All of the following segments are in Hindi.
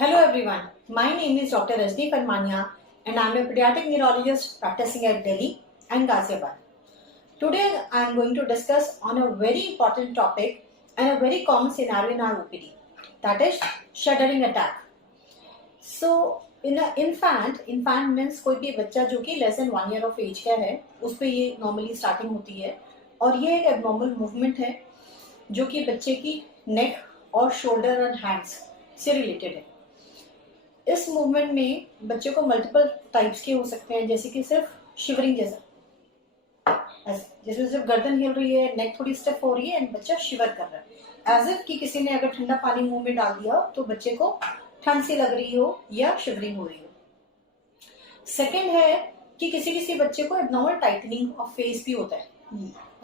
Hello everyone, my name is Dr. Rajni Farmania and I am a pediatric neurologist practicing at Delhi and Ghaziabad. Today I am going to discuss on a very important topic and a very common scenario in our OPD, that is shuddering attack. So in an infant means कोई भी बच्चा जो कि less than 1 year of age का है उस पे ये normally starting होती है और ये एक abnormal movement है जो कि बच्चे की neck और shoulder और hands से related है. इस मूवमेंट में बच्चे को मल्टीपल टाइप्स के हो सकते हैं, जैसे कि सिर्फ शिवरिंग जैसा, जैसे सिर्फ गर्दन हिल रही है, नेक थोड़ी स्टिफ हो रही है एंड बच्चा शिवर कर रहा है, एज इफ कि किसी ने अगर ठंडा पानी मुंह में डाल दिया तो बच्चे को ठंड सी लग रही हो या शिवरिंग हो रही हो. सेकेंड है कि किसी बच्चे को एबनॉर्मल टाइटनिंग ऑफ फेस भी होता है,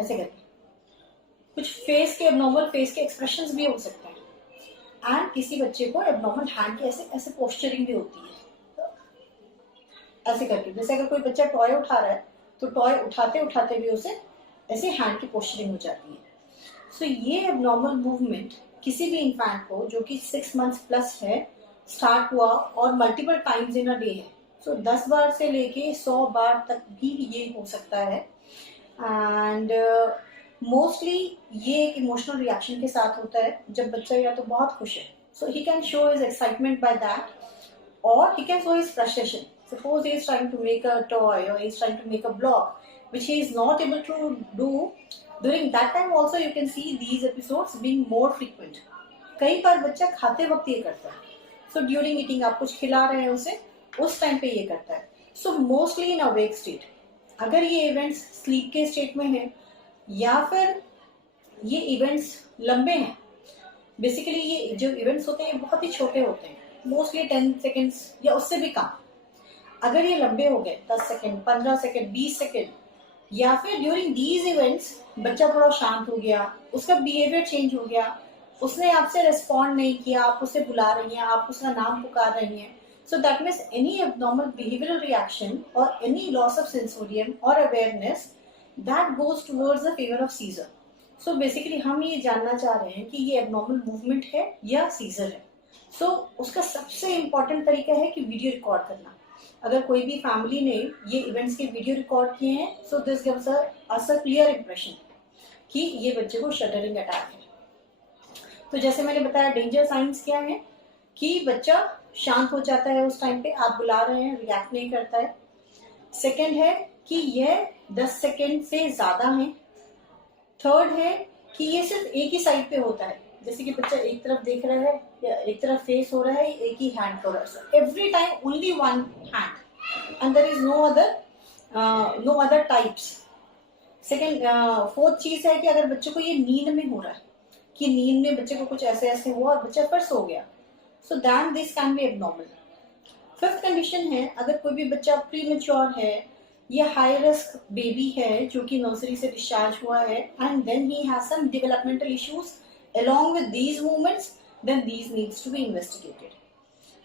ऐसे करके कुछ फेस के एबनॉर्मल फेस के एक्सप्रेशंस भी हो सकते हैं एंड किसी बच्चे को एबनॉर्मल हैंड की ऐसे पोस्चरिंग भी होती है, ऐसे करके. जैसे अगर कोई बच्चा टॉय उठा रहा है तो टॉय उठाते उठाते भी उसे ऐसे हैंड की पोस्चरिंग हो जाती है. सो ये एबनॉर्मल मूवमेंट किसी भी इंफैंट को जो कि 6 months प्लस है स्टार्ट हुआ और multiple times in a day है, सो 10 बार से लेके 100 बार तक भी ये हो सकता है. एंड मोस्टली ये एक इमोशनल रिएक्शन के साथ होता है जब बच्चा या तो बहुत खुश है, so he can show his excitement by that, और he can show his frustration. Suppose he is trying to make a toy or he is trying to make a block which he is not able to do. During that time also you can see these episodes being more frequent. कई बार बच्चा खाते वक्त ये करता है, so during eating आप कुछ खिला रहे हैं उसे, उस टाइम पे ये करता है. So mostly in awake state. अगर ये events sleep के state में है या फिर ये इवेंट्स लंबे हैं, बेसिकली ये जो इवेंट्स होते हैं बहुत ही छोटे होते हैं, मोस्टली 10 seconds या उससे भी कम. अगर ये लंबे हो गए 10 सेकेंड, 15 सेकेंड, 20 सेकेंड, या फिर ड्यूरिंग दीज इवेंट्स बच्चा थोड़ा शांत हो गया, उसका बिहेवियर चेंज हो गया, उसने आपसे रेस्पॉन्ड नहीं किया, आप उसे बुला रही हैं, आप उसका नाम पुकार रही हैं, so that means any abnormal behavioural reaction और एनी लॉस ऑफ सेंसोरियम और awareness that goes towards the fever of seizure. So basically हम ये जानना चाह रहे हैं कि ये abnormal movement है या सीजर है. So उसका सबसे इम्पोर्टेंट तरीका है कि वीडियो रिकॉर्ड करना. अगर कोई भी फैमिली ने ये इवेंट्स के वीडियो रिकॉर्ड किए हैं, so this gives us a clear impression कि ये बच्चे को शटरिंग अटैक है. तो जैसे मैंने बताया डेंजर साइंस क्या है कि बच्चा शांत हो जाता है उस टाइम पे, आप बुला रहे हैं, रिएक्ट नहीं करता है. सेकेंड है कि यह 10 सेकेंड से ज्यादा है. थर्ड है कि ये सिर्फ एक ही साइड पे होता है, जैसे कि बच्चा एक तरफ देख रहा है या एक तरफ फेस हो रहा है, एक ही हैंड हो रहा है. So every time only one hand and there is no other types. Second fourth चीज है कि अगर बच्चे को ये नींद में हो रहा है, कि नींद में बच्चे को कुछ ऐसे हुआ और बच्चा फिर सो गया, so then this can be abnormal. Fifth condition है अगर कोई भी बच्चा प्रीमेच्योर है या हाई रिस्क बेबी है जो कि नर्सरी से डिस्चार्ज हुआ है and then he has some developmental issues along with these movements, then these needs to be investigated.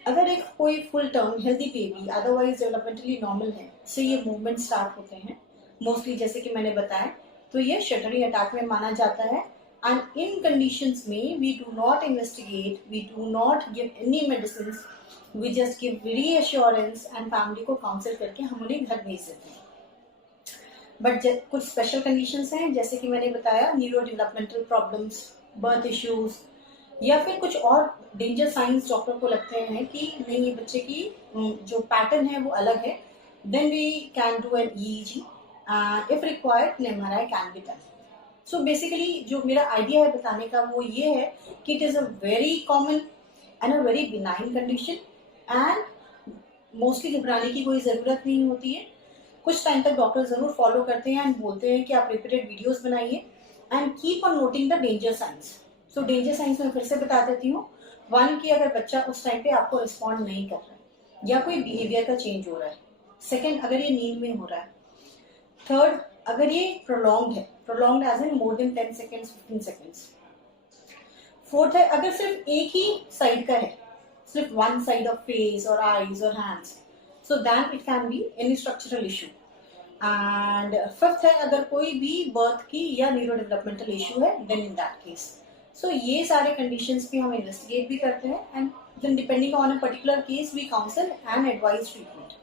अगर एक कोई full term healthy baby otherwise developmentally normal है, से ये मूवमेंट स्टार्ट होते हैं मोस्टली जैसे कि मैंने बताया, तो ये शटरिंग अटैक में माना जाता है. एंड इन कंडीशंस में we do not investigate, we do not give any medicine, we just give reassurance and family को काउंसिल करके हम उन्हें घर भेज देते हैं. बट कुछ स्पेशल कंडीशंस हैं जैसे कि मैंने बताया, neuro developmental problems, birth issues, या फिर कुछ और डेंजर साइंस डॉक्टर को लगते हैं कि नहीं ये बच्चे की जो पैटर्न है वो अलग है, then we can do an EEG and if required an MRI can be done. So basically जो मेरा आइडिया है बताने का वो ये है कि it is a very common and a very benign condition and mostly घबराने की कोई ज़रूरत नहीं होती है. कुछ टाइम तक डॉक्टर ज़रूर फॉलो करते हैं एंड बोलते हैं कि आप रिपीटेड वीडियोस बनाइए and keep on noting the danger science. So danger science मैं फिर से बता देती हूँ. वन कि अगर बच्चा उस टाइम पे आपको रिस्पॉन्ड नहीं कर रहा है या कोई बिहेवियर का चेंज हो रहा है. सेकेंड, अगर ये नींद में हो रहा है. थर्ड, अगर ये प्रोलॉन्ग्ड है, prolonged as in more than 10 seconds 15 seconds. Fourth है अगर सिर्फ एक ही साइड का है, सिर्फ वन साइड ऑफ फेस और आईज और hands, so then it can be any structural issue. And fifth है अगर कोई भी बर्थ की या न्यूरो डेवलपमेंटल इशू है, then in that case. So ये सारे कंडीशंस भी हम इन्वेस्टिगेट भी करते हैं and Then depending on a particular case, we counsel and advise treatment.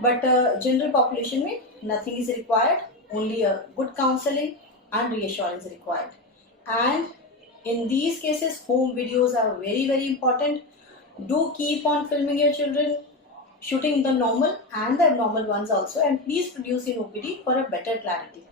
But general population में nothing is required, only a good counseling and reassurance required. And in these cases, home videos are very, very important. Do keep on filming your children, shooting the normal and the abnormal ones also, and please produce in OPD for a better clarity.